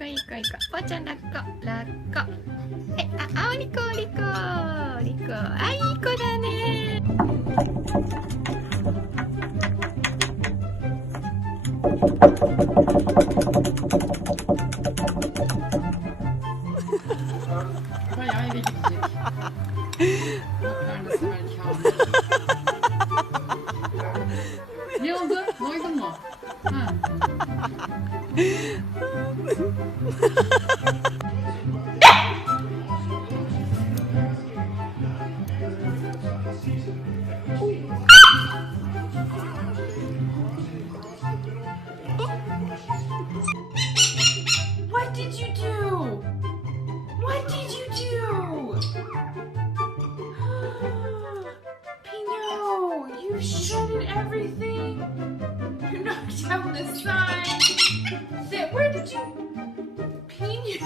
Liko, Pocong lako. Liko. Liko だね。Bayan eve gidecek. Karnesi belki ağrıyor. Ne oldu? Doydun mu? Ha. What did you do? What did you do? Pino, you shredded everything. You knocked down the sign. Where did you? Pino.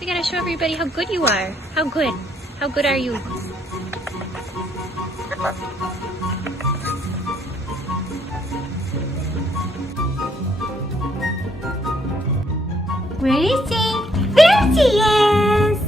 You gotta show everybody how good you are. How good? How good are you? Where is she? There she is!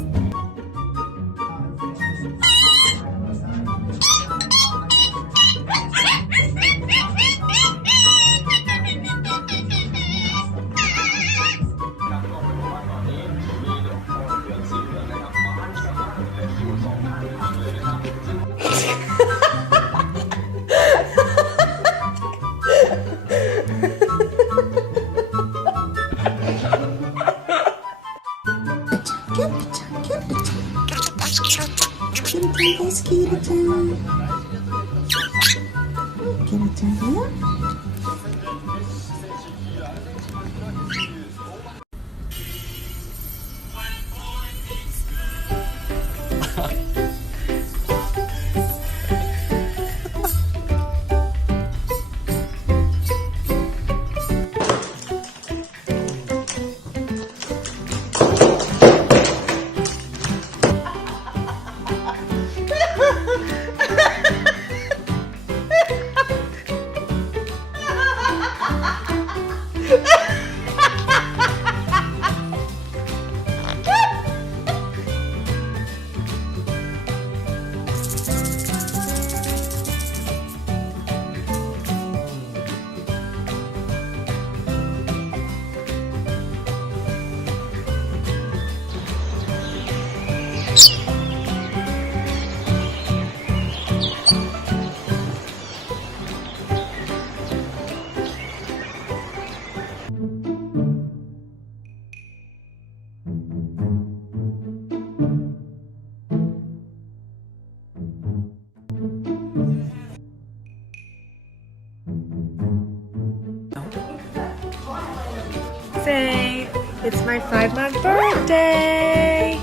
Say, it's my 5-month birthday!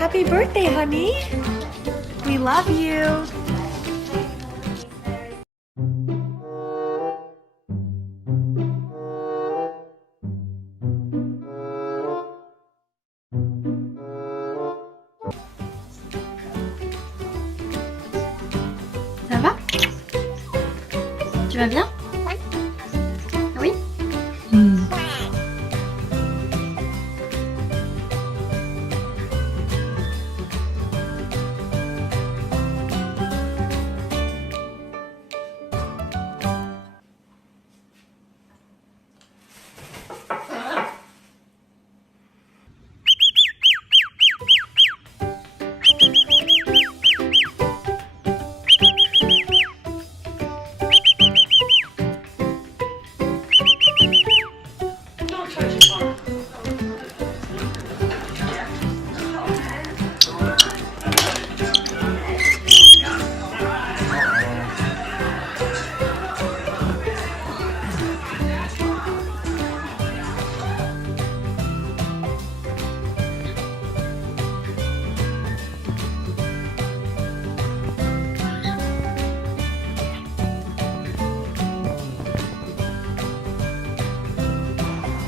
Happy birthday, honey! We love you! Ça va? Tu vas bien? Oui?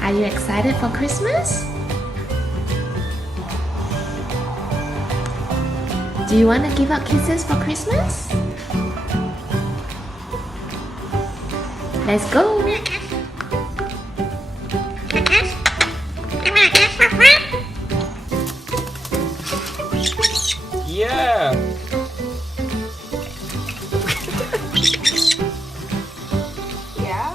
Are you excited for Christmas? Do you want to give out kisses for Christmas? Let's go. Yeah. Yeah?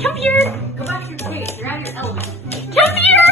Come here. Go back to your cage. You're out of your element. Come here.